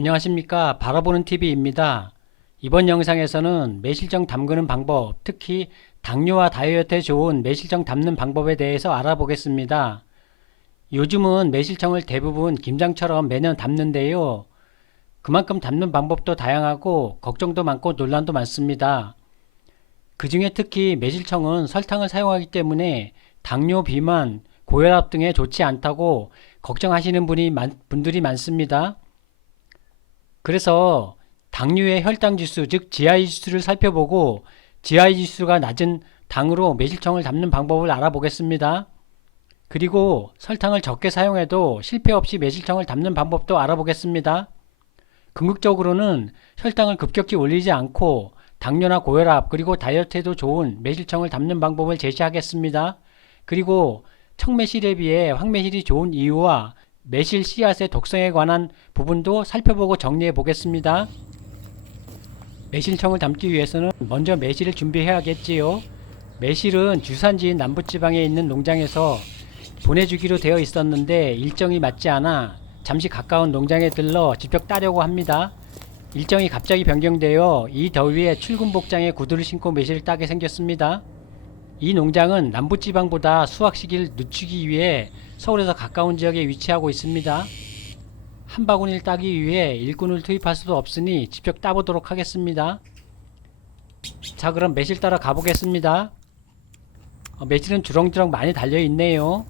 안녕하십니까. 바라보는 TV입니다. 이번 영상에서는 매실청 담그는 방법, 특히 당뇨와 다이어트에 좋은 매실청 담는 방법에 대해서 알아보겠습니다. 요즘은 매실청을 대부분 김장처럼 매년 담는데요. 그만큼 담는 방법도 다양하고 걱정도 많고 논란도 많습니다. 그 중에 특히 매실청은 설탕을 사용하기 때문에 당뇨, 비만, 고혈압 등에 좋지 않다고 걱정하시는 분들이 많습니다. 그래서 당류의 혈당 지수, 즉 GI 지수를 살펴보고 GI 지수가 낮은 당으로 매실청을 담는 방법을 알아보겠습니다. 그리고 설탕을 적게 사용해도 실패 없이 매실청을 담는 방법도 알아보겠습니다. 궁극적으로는 혈당을 급격히 올리지 않고 당뇨나 고혈압 그리고 다이어트에도 좋은 매실청을 담는 방법을 제시하겠습니다. 그리고 청매실에 비해 황매실이 좋은 이유와 매실 씨앗의 독성에 관한 부분도 살펴보고 정리해 보겠습니다. 매실청을 담기 위해서는 먼저 매실을 준비해야겠지요. 매실은 주산지인 남부지방에 있는 농장에서 보내주기로 되어 있었는데 일정이 맞지 않아 잠시 가까운 농장에 들러 직접 따려고 합니다. 일정이 갑자기 변경되어 이 더위에 출근 복장에 구두를 신고 매실을 따게 생겼습니다. 이 농장은 남부지방보다 수확 시기를 늦추기 위해 서울에서 가까운 지역에 위치하고 있습니다. 한 바구니를 따기 위해 일꾼을 투입할 수도 없으니 직접 따보도록 하겠습니다. 자, 그럼 매실 따러 가보겠습니다. 매실은 주렁주렁 많이 달려있네요.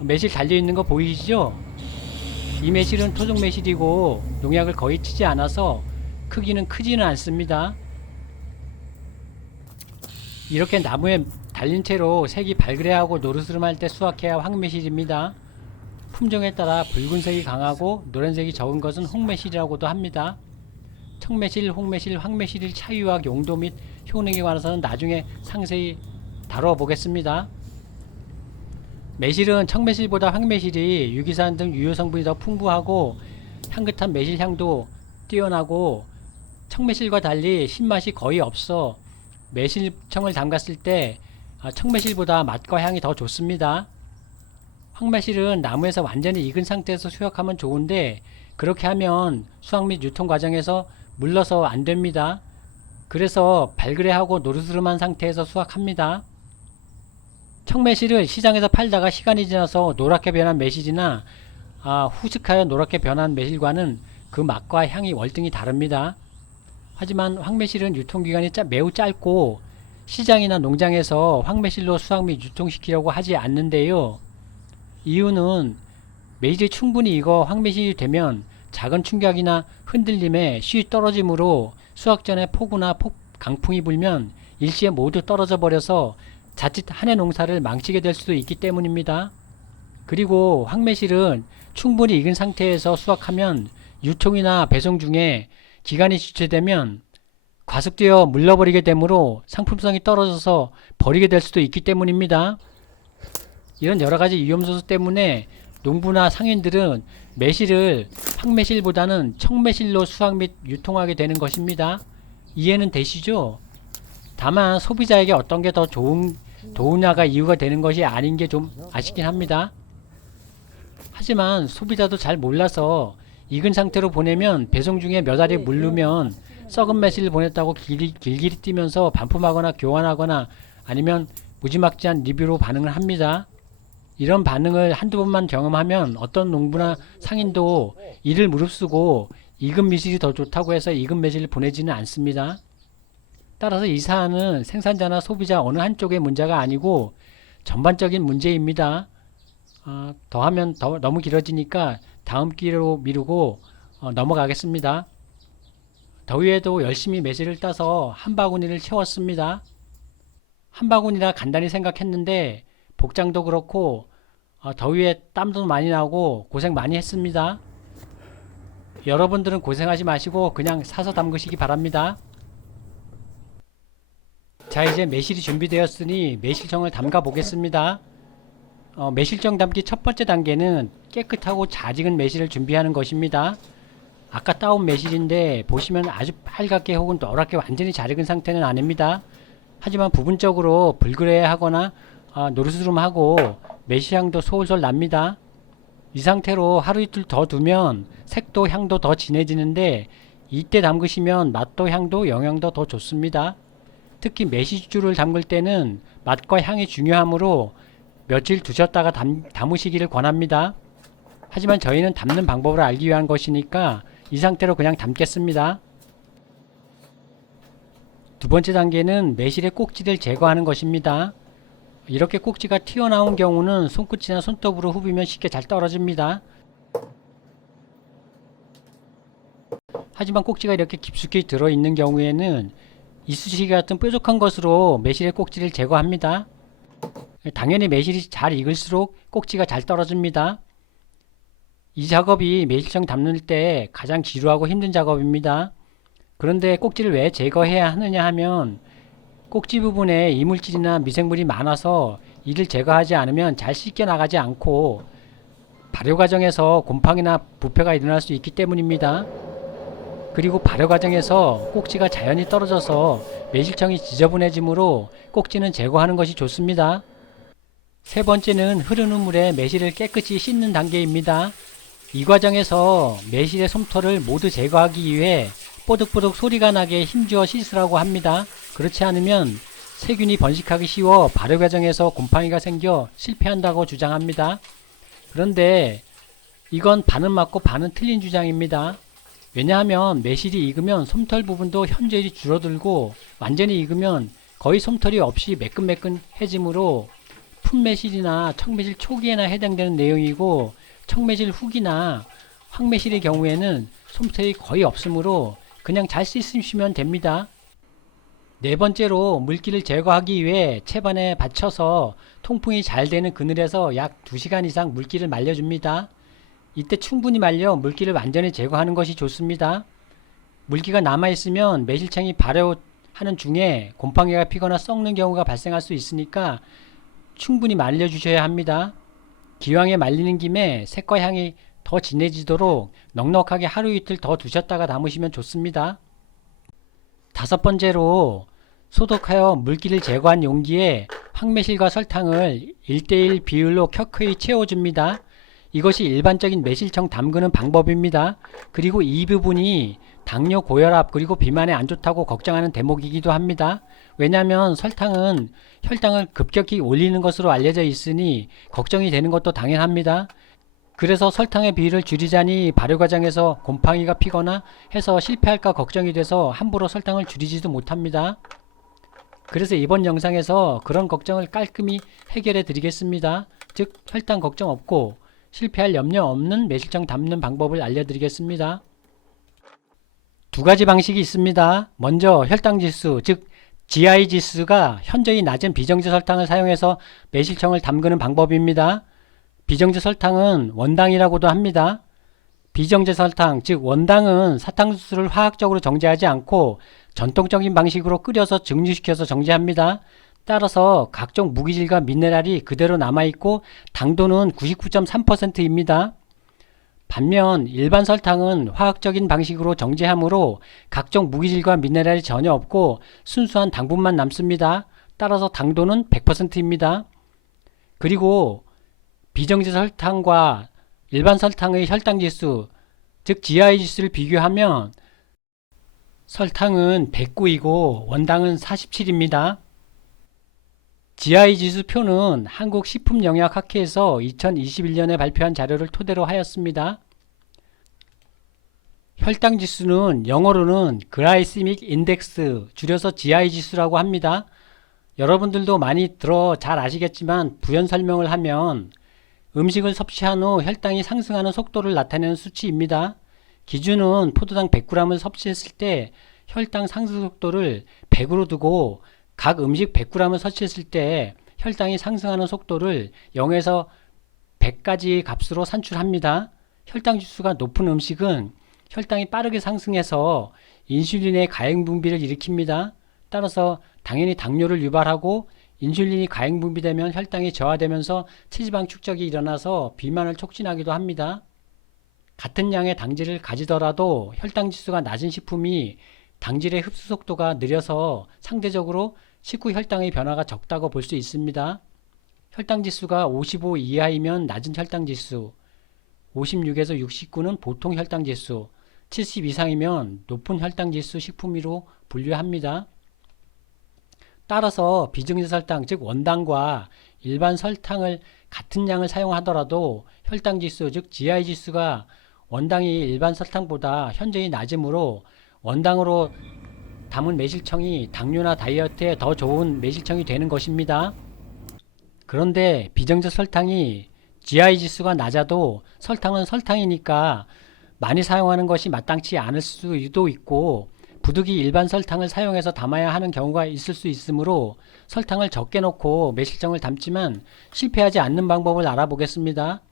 매실 달려있는 거 보이시죠? 이 매실은 토종 매실이고 농약을 거의 치지 않아서 크기는 크지는 않습니다. 이렇게 나무에 달린 채로 색이 발그레하고 노르스름할 때 수확해야 황매실입니다. 품종에 따라 붉은색이 강하고 노란색이 적은 것은 홍매실이라고도 합니다. 청매실, 홍매실, 황매실의 차이와 용도 및 효능에 관해서는 나중에 상세히 다루어 보겠습니다. 매실은 청매실보다 황매실이 유기산 등 유효 성분이 더 풍부하고 향긋한 매실향도 뛰어나고 청매실과 달리 신맛이 거의 없어 매실청을 담갔을 때 청매실보다 맛과 향이 더 좋습니다. 황매실은 나무에서 완전히 익은 상태에서 수확하면 좋은데 그렇게 하면 수확 및 유통 과정에서 물러서 안됩니다. 그래서 발그레하고 노르스름한 상태에서 수확합니다. 청매실을 시장에서 팔다가 시간이 지나서 노랗게 변한 매실이나 후숙하여 노랗게 변한 매실과는 그 맛과 향이 월등히 다릅니다. 하지만 황매실은 유통기간이 매우 짧고 시장이나 농장에서 황매실로 수확 및 유통시키려고 하지 않는데요. 이유는 매실이 충분히 익어 황매실이 되면 작은 충격이나 흔들림에 쉬이 떨어지므로 수확 전에 폭우나 강풍이 불면 일시에 모두 떨어져 버려서 자칫 한 해 농사를 망치게 될 수도 있기 때문입니다. 그리고 황매실은 충분히 익은 상태에서 수확하면 유통이나 배송 중에 기간이 지체되면 과습되어 물러버리게 되므로 상품성이 떨어져서 버리게 될 수도 있기 때문입니다. 이런 여러가지 위험소수 때문에 농부나 상인들은 매실을 황매실보다는 청매실로 수확 및 유통하게 되는 것입니다. 이해는 되시죠? 다만 소비자에게 어떤 게 더 좋으냐가 이유가 되는 것이 아닌 게 좀 아쉽긴 합니다. 하지만 소비자도 잘 몰라서 익은 상태로 보내면 배송 중에 몇 알이 물르면 썩은 매실을 보냈다고 길길이 뛰면서 반품하거나 교환하거나 아니면 무지막지한 리뷰로 반응을 합니다. 이런 반응을 한두 번만 경험하면 어떤 농부나 상인도 이를 무릅쓰고 익은 매실이 더 좋다고 해서 익은 매실을 보내지는 않습니다. 따라서 이 사안은 생산자나 소비자 어느 한쪽의 문제가 아니고 전반적인 문제입니다. 더하면 너무 길어지니까 다음 기회로 미루고 넘어가겠습니다. 더위에도 열심히 매실을 따서 한 바구니를 채웠습니다. 한 바구니라 간단히 생각했는데 복장도 그렇고 더위에 땀도 많이 나고 고생 많이 했습니다. 여러분들은 고생하지 마시고 그냥 사서 담그시기 바랍니다. 자, 이제 매실이 준비되었으니 매실청을 담가 보겠습니다. 매실청 담기 첫 번째 단계는 깨끗하고 잘 익은 매실을 준비하는 것입니다. 아까 따온 매실인데 보시면 아주 빨갛게 혹은 노랗게 완전히 잘 익은 상태는 아닙니다. 하지만 부분적으로 불그레하거나 노르스름하고 매실향도 솔솔 납니다. 이 상태로 하루 이틀 더 두면 색도 향도 더 진해지는데 이때 담그시면 맛도 향도 영양도 더 좋습니다. 특히 메시주를 담글 때는 맛과 향이 중요하므로 며칠 두셨다가 담으시기를 권합니다. 하지만 저희는 담는 방법을 알기 위한 것이니까 이 상태로 그냥 담겠습니다. 두 번째 단계는 매실의 꼭지를 제거하는 것입니다. 이렇게 꼭지가 튀어나온 경우는 손끝이나 손톱으로 후비면 쉽게 잘 떨어집니다. 하지만 꼭지가 이렇게 깊숙이 들어있는 경우에는 이쑤시개 같은 뾰족한 것으로 매실의 꼭지를 제거합니다. 당연히 매실이 잘 익을수록 꼭지가 잘 떨어집니다. 이 작업이 매실청 담는 때 가장 지루하고 힘든 작업입니다. 그런데 꼭지를 왜 제거해야 하느냐 하면 꼭지 부분에 이물질이나 미생물이 많아서 이를 제거하지 않으면 잘 씻겨 나가지 않고 발효 과정에서 곰팡이나 부패가 일어날 수 있기 때문입니다. 그리고 발효 과정에서 꼭지가 자연히 떨어져서 매실청이 지저분해지므로 꼭지는 제거하는 것이 좋습니다. 세 번째는 흐르는 물에 매실을 깨끗이 씻는 단계입니다. 이 과정에서 매실의 솜털을 모두 제거하기 위해 뽀득뽀득 소리가 나게 힘주어 씻으라고 합니다. 그렇지 않으면 세균이 번식하기 쉬워 발효 과정에서 곰팡이가 생겨 실패한다고 주장합니다. 그런데 이건 반은 맞고 반은 틀린 주장입니다. 왜냐하면 매실이 익으면 솜털 부분도 현저히 줄어들고 완전히 익으면 거의 솜털이 없이 매끈매끈해지므로 풋매실이나 청매실 초기에나 해당되는 내용이고 청매실 후기나 황매실의 경우에는 솜털이 거의 없으므로 그냥 잘 씻으시면 됩니다. 네 번째로 물기를 제거하기 위해 채반에 받쳐서 통풍이 잘 되는 그늘에서 약 2시간 이상 물기를 말려줍니다. 이때 충분히 말려 물기를 완전히 제거하는 것이 좋습니다. 물기가 남아있으면 매실청이 발효하는 중에 곰팡이가 피거나 썩는 경우가 발생할 수 있으니까 충분히 말려주셔야 합니다. 기왕에 말리는 김에 색과 향이 더 진해지도록 넉넉하게 하루 이틀 더 두셨다가 담으시면 좋습니다. 다섯 번째로 소독하여 물기를 제거한 용기에 황매실과 설탕을 1:1 비율로 켜켜이 채워줍니다. 이것이 일반적인 매실청 담그는 방법입니다. 그리고 이 부분이 당뇨, 고혈압, 그리고 비만에 안 좋다고 걱정하는 대목이기도 합니다. 왜냐하면 설탕은 혈당을 급격히 올리는 것으로 알려져 있으니 걱정이 되는 것도 당연합니다. 그래서 설탕의 비율을 줄이자니 발효 과정에서 곰팡이가 피거나 해서 실패할까 걱정이 돼서 함부로 설탕을 줄이지도 못합니다. 그래서 이번 영상에서 그런 걱정을 깔끔히 해결해 드리겠습니다. 즉 혈당 걱정 없고 실패할 염려 없는 매실청 담는 방법을 알려드리겠습니다. 두 가지 방식이 있습니다. 먼저 혈당지수, 즉 GI 지수가 현저히 낮은 비정제 설탕을 사용해서 매실청을 담그는 방법입니다. 비정제 설탕은 원당이라고도 합니다. 비정제 설탕, 즉 원당은 사탕수수를 화학적으로 정제하지 않고 전통적인 방식으로 끓여서 증류시켜서 정제합니다. 따라서 각종 무기질과 미네랄이 그대로 남아있고 당도는 99.3%입니다. 반면 일반 설탕은 화학적인 방식으로 정제하므로 각종 무기질과 미네랄이 전혀 없고 순수한 당분만 남습니다. 따라서 당도는 100%입니다. 그리고 비정제 설탕과 일반 설탕의 혈당지수, 즉 GI 지수를 비교하면 설탕은 109이고 원당은 47입니다. GI 지수 표는 한국식품영양학회에서 2021년에 발표한 자료를 토대로 하였습니다. 혈당 지수는 영어로는 그라이시믹 인덱스, 줄여서 GI 지수라고 합니다. 여러분들도 많이 들어 잘 아시겠지만 부연 설명을 하면 음식을 섭취한 후 혈당이 상승하는 속도를 나타내는 수치입니다. 기준은 포도당 100g을 섭취했을 때 혈당 상승 속도를 100으로 두고 각 음식 100g을 섭취했을 때 혈당이 상승하는 속도를 0에서 100까지 값으로 산출합니다. 혈당 지수가 높은 음식은 혈당이 빠르게 상승해서 인슐린의 가행 분비를 일으킵니다. 따라서 당연히 당뇨를 유발하고 인슐린이 가행 분비되면 혈당이 저하되면서 체지방 축적이 일어나서 비만을 촉진하기도 합니다. 같은 양의 당질을 가지더라도 혈당 지수가 낮은 식품이 당질의 흡수 속도가 느려서 상대적으로 식후 혈당의 변화가 적다고 볼 수 있습니다. 혈당 지수가 55 이하이면 낮은 혈당 지수, 56에서 69는 보통 혈당 지수, 70 이상이면 높은 혈당 지수 식품으로 분류합니다. 따라서 비정제 설탕, 즉 원당과 일반 설탕을 같은 양을 사용하더라도 혈당 지수, 즉 GI 지수가 원당이 일반 설탕보다 현저히 낮으므로 원당으로 담은 매실청이 당뇨나 다이어트에 더 좋은 매실청이 되는 것입니다. 그런데 비정제 설탕이 GI 지수가 낮아도 설탕은 설탕이니까 많이 사용하는 것이 마땅치 않을 수도 있고 부득이 일반 설탕을 사용해서 담아야 하는 경우가 있을 수 있으므로 설탕을 적게 넣고 매실청을 담지만 실패하지 않는 방법을 알아보겠습니다.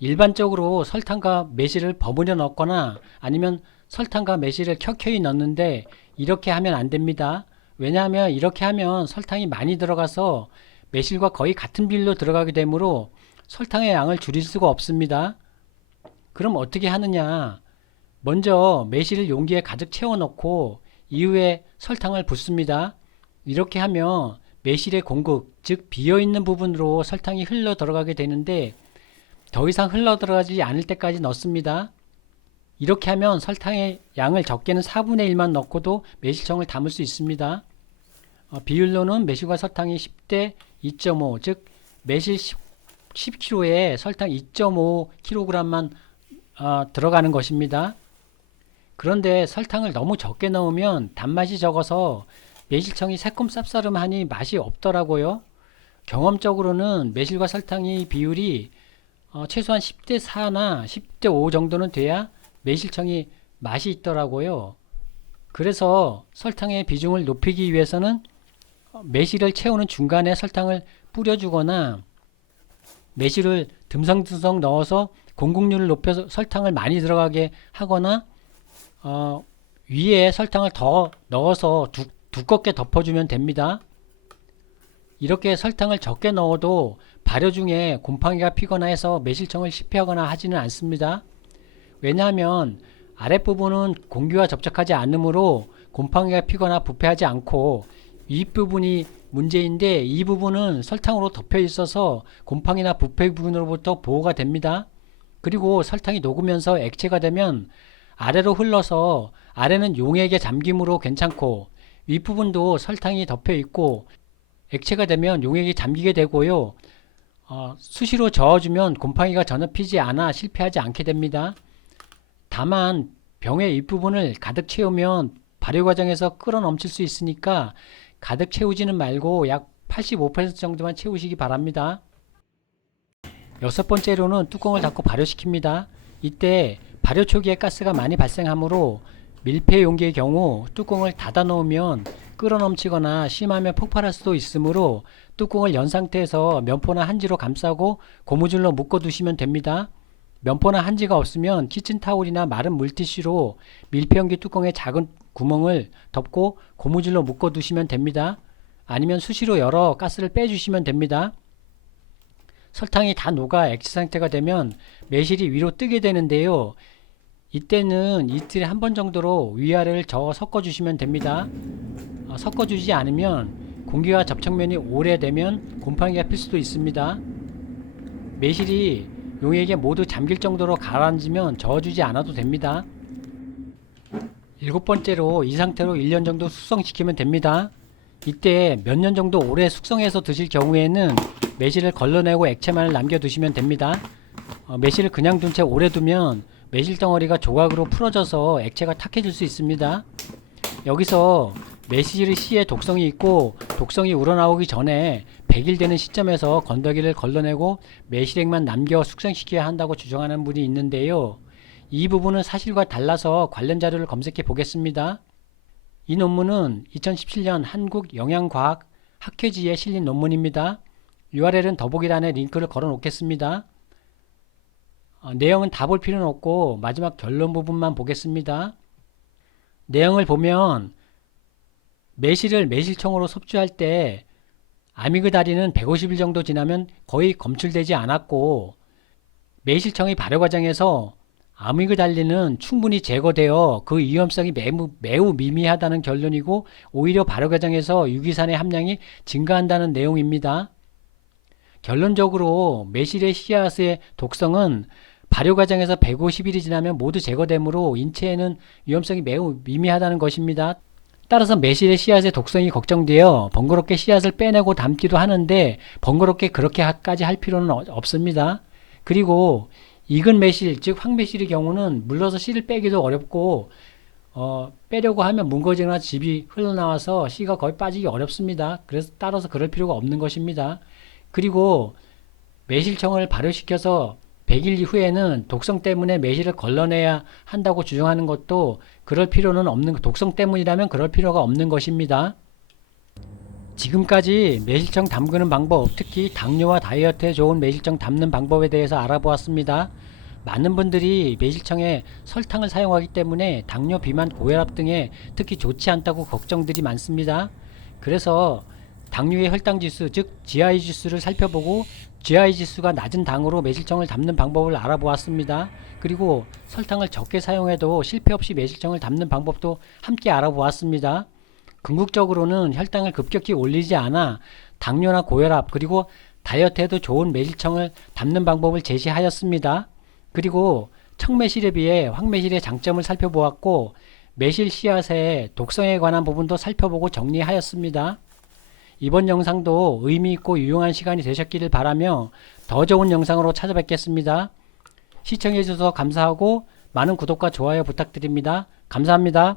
일반적으로 설탕과 매실을 버무려 넣거나 아니면 설탕과 매실을 켜켜이 넣는데 이렇게 하면 안 됩니다. 왜냐하면 이렇게 하면 설탕이 많이 들어가서 매실과 거의 같은 비율로 들어가게 되므로 설탕의 양을 줄일 수가 없습니다. 그럼 어떻게 하느냐? 먼저 매실을 용기에 가득 채워 넣고 이후에 설탕을 붓습니다. 이렇게 하면 매실의 공급, 즉 비어있는 부분으로 설탕이 흘러 들어가게 되는데 더 이상 흘러 들어가지 않을 때까지 넣습니다. 이렇게 하면 설탕의 양을 적게는 4분의 1만 넣고도 매실청을 담을 수 있습니다. 비율로는 매실과 설탕이 10대 2.5, 즉 매실 10kg에 설탕 2.5kg만 들어가는 것입니다. 그런데 설탕을 너무 적게 넣으면 단맛이 적어서 매실청이 새콤 쌉싸름하니 맛이 없더라고요. 경험적으로는 매실과 설탕의 비율이 최소한 10대 4나 10대 5 정도는 돼야 매실청이 맛이 있더라고요. 그래서 설탕의 비중을 높이기 위해서는 매실을 채우는 중간에 설탕을 뿌려주거나 매실을 듬성듬성 넣어서 공급률을 높여서 설탕을 많이 들어가게 하거나 위에 설탕을 더 넣어서 두껍게 덮어주면 됩니다. 이렇게 설탕을 적게 넣어도 발효 중에 곰팡이가 피거나 해서 매실청을 실패하거나 하지는 않습니다. 왜냐하면 아랫부분은 공기와 접촉하지 않으므로 곰팡이가 피거나 부패하지 않고 윗부분이 문제인데 이 부분은 설탕으로 덮여 있어서 곰팡이나 부패 부분으로부터 보호가 됩니다. 그리고 설탕이 녹으면서 액체가 되면 아래로 흘러서 아래는 용액에 잠김으로 괜찮고 윗부분도 설탕이 덮여 있고 액체가 되면 용액이 잠기게 되고요. 수시로 저어주면 곰팡이가 전혀 피지 않아 실패하지 않게 됩니다. 다만 병의 윗부분을 가득 채우면 발효 과정에서 끓어 넘칠 수 있으니까 가득 채우지는 말고 약 85% 정도만 채우시기 바랍니다. 여섯 번째로는 뚜껑을 닫고 발효시킵니다. 이때 발효 초기에 가스가 많이 발생하므로 밀폐 용기의 경우 뚜껑을 닫아 놓으면 끓어 넘치거나 심하면 폭발할 수도 있으므로 뚜껑을 연 상태에서 면포나 한지로 감싸고 고무줄로 묶어 두시면 됩니다. 면포나 한지가 없으면 키친타올이나 마른 물티슈로 밀폐 용기 뚜껑의 작은 구멍을 덮고 고무줄로 묶어 두시면 됩니다. 아니면 수시로 열어 가스를 빼주시면 됩니다. 설탕이 다 녹아 액체 상태가 되면 매실이 위로 뜨게 되는데요. 이때는 이틀에 한 번 정도로 위아래를 저어 섞어주시면 됩니다. 섞어주지 않으면 공기와 접촉면이 오래되면 곰팡이가 필 수도 있습니다. 매실이 용액에 모두 잠길 정도로 가라앉으면 저어주지 않아도 됩니다. 일곱 번째로 이 상태로 1년 정도 숙성시키면 됩니다. 이때 몇 년 정도 오래 숙성해서 드실 경우에는 매실을 걸러내고 액체만을 남겨두시면 됩니다. 매실을 그냥 둔 채 오래 두면 매실 덩어리가 조각으로 풀어져서 액체가 탁해질 수 있습니다. 여기서 매실의 씨에 독성이 있고 독성이 우러나오기 전에 100일 되는 시점에서 건더기를 걸러내고 매실액만 남겨 숙성시켜야 한다고 주장하는 분이 있는데요. 이 부분은 사실과 달라서 관련 자료를 검색해 보겠습니다. 이 논문은 2017년 한국영양과학 학회지에 실린 논문입니다. URL은 더보기란에 링크를 걸어 놓겠습니다. 내용은 다 볼 필요는 없고 마지막 결론 부분만 보겠습니다. 내용을 보면 매실을 매실청으로 섭취할 때 아미그달린은 150일 정도 지나면 거의 검출되지 않았고 매실청의 발효 과정에서 아미그달린은 충분히 제거되어 그 위험성이 매우 미미하다는 결론이고 오히려 발효 과정에서 유기산의 함량이 증가한다는 내용입니다. 결론적으로 매실의 씨앗의 독성은 발효 과정에서 150일이 지나면 모두 제거되므로 인체에는 위험성이 매우 미미하다는 것입니다. 따라서 매실의 씨앗의 독성이 걱정되어 번거롭게 씨앗을 빼내고 담기도 하는데 번거롭게 그렇게까지 할 필요는 없습니다. 그리고 익은 매실, 즉 황매실의 경우는 물러서 씨를 빼기도 어렵고 빼려고 하면 뭉거지거나 즙이 흘러나와서 씨가 거의 빠지기 어렵습니다. 그래서 따라서 그럴 필요가 없는 것입니다. 그리고 매실청을 발효시켜서 100일 이후에는 독성 때문에 매실을 걸러내야 한다고 주장하는 것도 그럴 필요는 없는, 독성 때문이라면 그럴 필요가 없는 것입니다. 지금까지 매실청 담그는 방법, 특히 당뇨와 다이어트에 좋은 매실청 담는 방법에 대해서 알아보았습니다. 많은 분들이 매실청에 설탕을 사용하기 때문에 당뇨, 비만, 고혈압 등에 특히 좋지 않다고 걱정들이 많습니다. 그래서 당류의 혈당 지수, 즉 GI 지수를 살펴보고 GI 지수가 낮은 당으로 매실청을 담는 방법을 알아보았습니다. 그리고 설탕을 적게 사용해도 실패 없이 매실청을 담는 방법도 함께 알아보았습니다. 궁극적으로는 혈당을 급격히 올리지 않아 당뇨나 고혈압 그리고 다이어트에도 좋은 매실청을 담는 방법을 제시하였습니다. 그리고 청매실에 비해 황매실의 장점을 살펴보았고 매실 씨앗의 독성에 관한 부분도 살펴보고 정리하였습니다. 이번 영상도 의미있고 유용한 시간이 되셨기를 바라며 더 좋은 영상으로 찾아뵙겠습니다. 시청해주셔서 감사하고 많은 구독과 좋아요 부탁드립니다. 감사합니다.